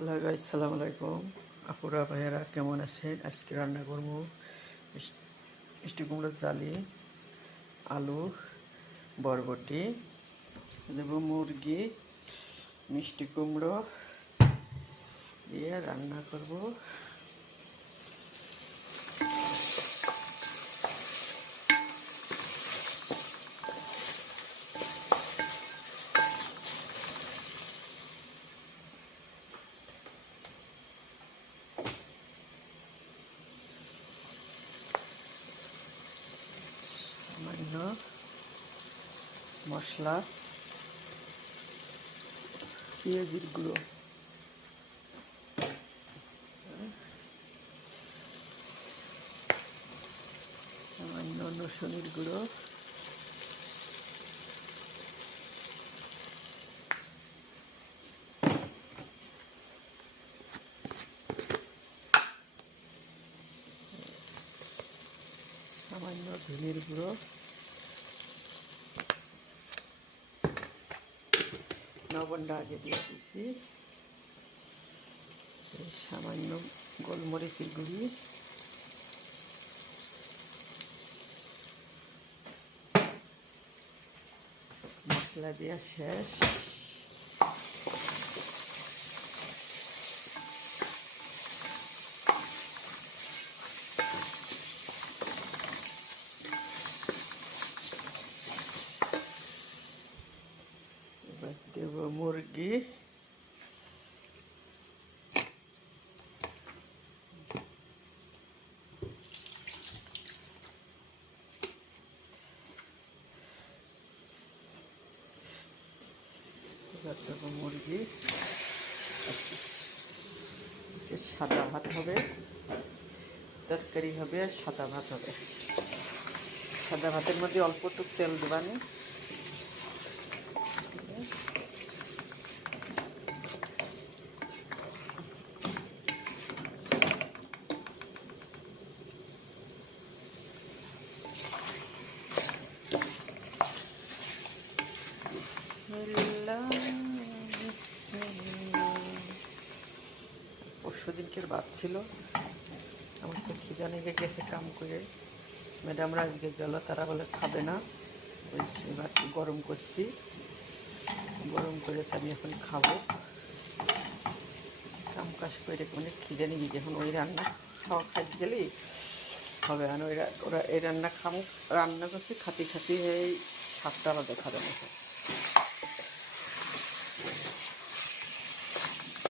Hello guys, আসসালামু আলাইকুম। আপুরা ভাইয়েরা কেমন আছেন? আজকে রান্না করবো মিষ্টি কুমড়োর জালি, আলু, বরবটি দেবো, মুরগি, মিষ্টি কুমড়ো দিয়ে রান্না করব। সামান্য মশলা, পেঁয়াজের গুঁড়ো, সামান্য রসুনের গুঁড়ো, সামান্য ধনের গুঁড়ো, লবণটা আগে দিয়ে দিচ্ছি, সামান্য গোলমরিচের গুঁড়ি, মশলা দেওয়া শেষ। এবার দেব মুরগি, এবার দেব মুরগি। সাদা ভাত হবে, তরকারি হবে, আর সাদা ভাত হবে। সাদা ভাতের মধ্যে অল্প একটু তেল দেবানি, পরশু দিনকের ভাত ছিল, আমার তো খিদা লেগে গেছে কাম করে। ম্যাডামরা আজকে গেল, তারা বলে খাবে না, ওই ভাত গরম করছি, গরম করে তো আমি এখন খাবো। কাম কাজ করে অনেক খিদে নিয়ে যখন ওই রান্না খাওয়া খাইতে গেলেই হবে। আর ওরা এই রান্না রান্না করছি খাতি খাতি এই 7টা বাজে খাবে না।